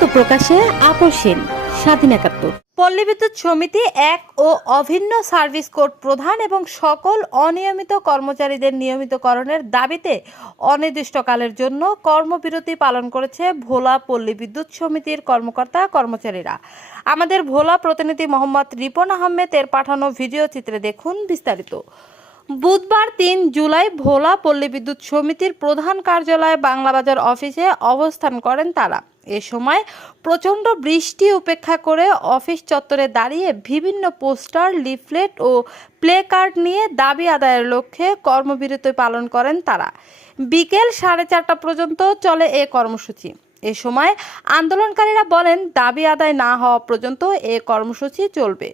সত্য প্রকাশে আপসীন স্বাধীন একাত্তর। পল্লী বিদ্যুৎ সমিতি এক ও অভিন্ন সার্ভিস কোড প্রধান এবং সকল অনিয়মিত কর্মচারীদের নিয়মিতকরণের দাবিতে অনির্দিষ্টকালের জন্য কর্মবিরতি পালন করেছে ভোলা পল্লী বিদ্যুৎ সমিতির কর্মকর্তা কর্মচারীরা। আমাদের ভোলা প্রতিনিধি মোহাম্মদ রিপন আহমেদ এর পাঠানো ভিডিও চিত্রে দেখুন বিস্তারিত। বুধবার তিন জুলাই ভোলা পল্লী বিদ্যুৎ সমিতির প্রধান কার্যালয় বাংলাবাজার অফিসে অবস্থান করেন তারা। এ সময় প্রচণ্ড বৃষ্টি উপেক্ষা করে অফিস চত্বরে দাঁড়িয়ে বিভিন্ন পোস্টার, লিফলেট ও প্লে কার্ড নিয়ে দাবি আদায়ের লক্ষ্যে কর্মবিরতি পালন করেন তারা। বিকেল সাড়ে চারটা পর্যন্ত চলে এ কর্মসূচি। এ সময় আন্দোলনকারীরা বলেন, দাবি আদায় না হওয়া পর্যন্ত এ কর্মসূচি চলবে।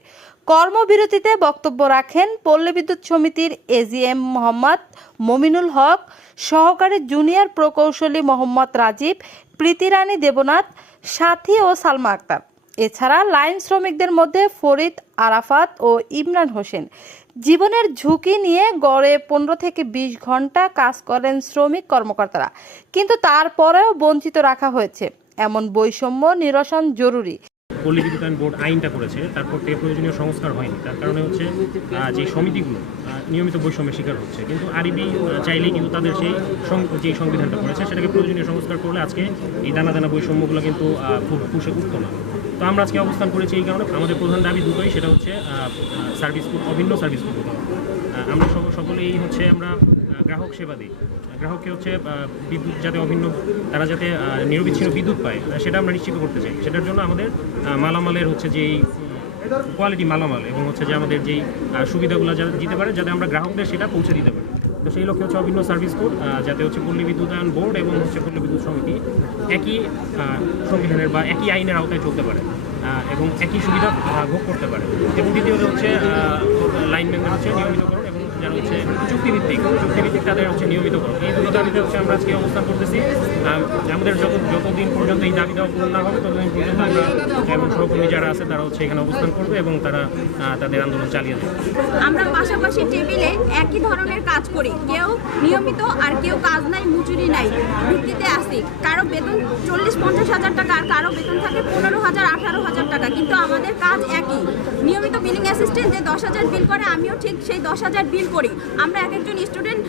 কর্মবিরতিতে বক্তব্য রাখেন পল্লী বিদ্যুৎ সমিতির এজিএম মোহাম্মদ মমিনুল হক সহকারী জুনিয়র প্রকৌশলী মোহাম্মদ রাজীব, প্রীতিরানী দেবনাথ, সাথী ও সালমা আক্তার। এছাড়া লাইন শ্রমিকদের মধ্যে ফরিদ আরাফাত ও ইমরান হোসেন। জীবনের ঝুঁকি নিয়ে গড়ে পনেরো থেকে বিশ ঘণ্টা কাজ করেন শ্রমিক কর্মকর্তারা। কিন্তু তারপরেও বঞ্চিত রাখা হয়েছে। এমন বৈষম্য নিরসন জরুরি। পল্লী বিদ্যুতায়ন বোর্ড আইনটা করেছে, তারপর থেকে প্রয়োজনীয় সংস্কার হয়নি। তার কারণে হচ্ছে যে সমিতিগুলো নিয়মিত বৈষম্যের শিকার হচ্ছে। কিন্তু আরবি চাইলেই কিন্তু তাদের সেই যে সংবিধানটা করেছে, সেটাকে প্রয়োজনীয় সংস্কার করলে আজকে এই দানা দানা বৈষম্যগুলো কিন্তু খুব পুষে উঠতো না। তো আমরা আজকে অবস্থান করেছি এই কারণে। আমাদের প্রধান দাবি দুটোই, সেটা হচ্ছে সার্ভিস অভিন্ন সার্ভিস আমরা সকলেই হচ্ছে আমরা গ্রাহক সেবা দিই। গ্রাহককে হচ্ছে বিদ্যুৎ যাতে অভিন্ন, তারা যাতে নিরবিচ্ছিন্ন বিদ্যুৎ পায় সেটা আমরা নিশ্চিত করতে চাই। সেটার জন্য আমাদের মালামালের হচ্ছে যেই কোয়ালিটি মালামাল এবং হচ্ছে যে আমাদের যেই সুবিধাগুলো যাতে দিতে পারে, যাতে আমরা গ্রাহকদের সেটা পৌঁছে দিতে পারি। তো সেই লক্ষ্যে হচ্ছে অভিন্ন সার্ভিস কোড যাতে হচ্ছে পল্লী বিদ্যুতায়ন বোর্ড এবং হচ্ছে পল্লী বিদ্যুৎ সমিতি একই সংবিধানের বা একই আইনের আওতায় চলতে পারে এবং একই সুবিধা ভোগ করতে পারে। এবং দ্বিতীয়ত হচ্ছে লাইনম্যানদের হচ্ছে নিয়মিতকরণ এবং যারা হচ্ছে চুক্তিভিত্তিক চুক্তিভিত্তিক তাদের হচ্ছে নিয়মিত নিয়মিতকরণ এই দুটো দাবিতে হচ্ছে আমরা আজকে অবস্থান করতেছি। আমাদের যত, যতদিন পর্যন্ত এই দাবি দেওয়া পূরণ না হবে, ততদিন পর্যন্ত আমরা এবং সহকর্মী যারা আছে তারা হচ্ছে এখানে অবস্থান করবে এবং তারা তাদের আন্দোলন চালিয়ে যাবে। আমরা পাশাপাশি টেবিলে একই ধরনের কাজ করি। কেউ নিয়মিত আর কেউ কাজ নাই, মুচুরি নাই। ভিত্তিতে আসি কারও বেতন চল্লিশ, পঞ্চাশ হাজার টাকা, আর কারও বেতন থাকে পনেরো হাজার, আঠারো হাজার টাকা। কিন্তু আমাদের কাজ একই। নিয়মিত বিলিং অ্যাসিস্ট্যান্ট যে দশ হাজার বিল করে আমিও ঠিক সেই দশ হাজার বিল করি। আমরা এক একজন স্টুডেন্ট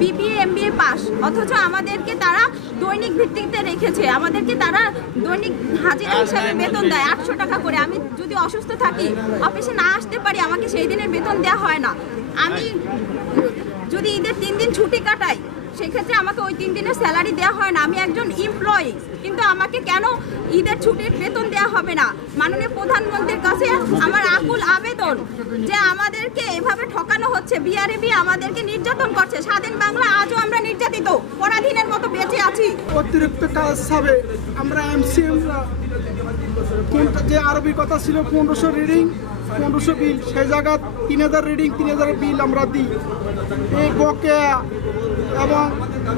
বিবিএ এমবিএ পাস অথচ আমাদেরকে তারা দৈনিক ভিত্তিতে রেখেছে। আমাদেরকে তারা দৈনিক হাজিরা হিসাবে বেতন দেয় আটশো টাকা করে। আমি যদি অসুস্থ থাকি অফিসে না আসতে পারি আমাকে সেই দিনের বেতন দেওয়া হয় না। আমি যদি ঈদের তিন দিন ছুটি কাটাই সেক্ষেত্রে আমাকে ওই তিন দিনের স্যালারি দেওয়া হয় না। আমি একজন এমপ্লয়ি কিন্তু আমাকে কেন ঈদের ছুটির বেতন দেওয়া হবে না? মাননীয় প্রধানমন্ত্রীর কাছে আমার আকুল আবেদন যে আমাদেরকে এভাবে ঠকানো হচ্ছে। বিআরএবি আমাদেরকে নির্যাতন করছে। স্বাধীন বাংলা আজও আমরা নির্যাতিত। পরাধীনের মতো বেঁচে আছি। অতিরিক্ত কাজ হবে। আমরা যে আরবি কথা ছিল, পনেরোশো রিডিং পনেরোশো বিল সেই জায়গা তিন হাজার রিডিং তিন হাজার বিল আমরা দিই। এই বকেয়া এবং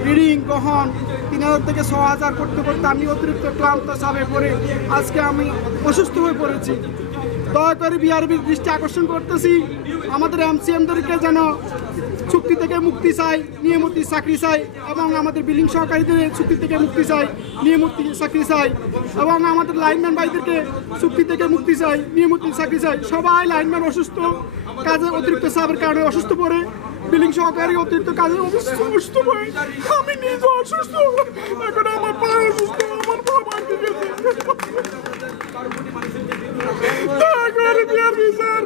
রিডিং গ্রহণ তিন হাজার থেকে ছ হাজার করতে করতে আমি অতিরিক্ত ক্লান্ত সাবে পড়ে আজকে আমি অসুস্থ হয়ে পড়েছি। দয়া করে বিআরবির দৃষ্টি আকর্ষণ করতেছি। আমাদের এমসিএমদেরকে যেন চুক্তি থেকে মুক্তি চাই, নিয়মিত চাকরি চাই, এবং আমাদের বিল্ডিং সহকারীদের চুক্তি থেকে মুক্তি চাই, নিয়মিত চাকরি চাই, এবং আমাদের লাইনম্যান ভাইদেরকে চুক্তি থেকে মুক্তি চাই, নিয়মিত চাকরি চাই। সবাই লাইনম্যান অসুস্থ, কাজে অতিরিক্ত চাপের কারণে অসুস্থ পড়ে, বিল্ডিং সহকারী অতিরিক্ত কাজে অসুস্থ আমি নিজে অসুস্থ, এখন আমার পা অসুস্থ আমার বাবা বিআরবি স্যার।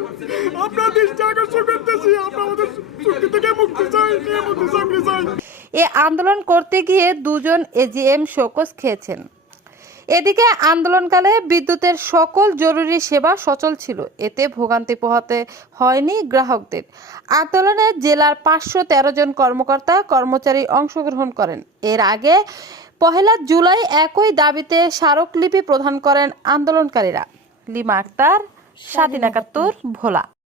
আমরা দৃষ্টি আকর্ষণ করতেছি। আমরা আমাদের চুক্তি থেকে মুক্তি চাই নিয়মিত চাকরি চাই এ আন্দোলন করতে গিয়ে দুজন এজিএম শোকস খেয়েছেন। এদিকে আন্দোলনকালে বিদ্যুতের সকল জরুরি সেবা সচল ছিল। এতে ভোগান্তি পোহাতে হয়নি গ্রাহকদের। আন্দোলনে জেলার পাঁচশো তেরো জন কর্মকর্তা, কর্মচারী অংশগ্রহণ করেন। এর আগে পহেলা জুলাই একই দাবিতে স্মারকলিপি প্রদান করেন আন্দোলনকারীরা। লিমা আক্তার স্বাধীন একাত্তর ভোলা।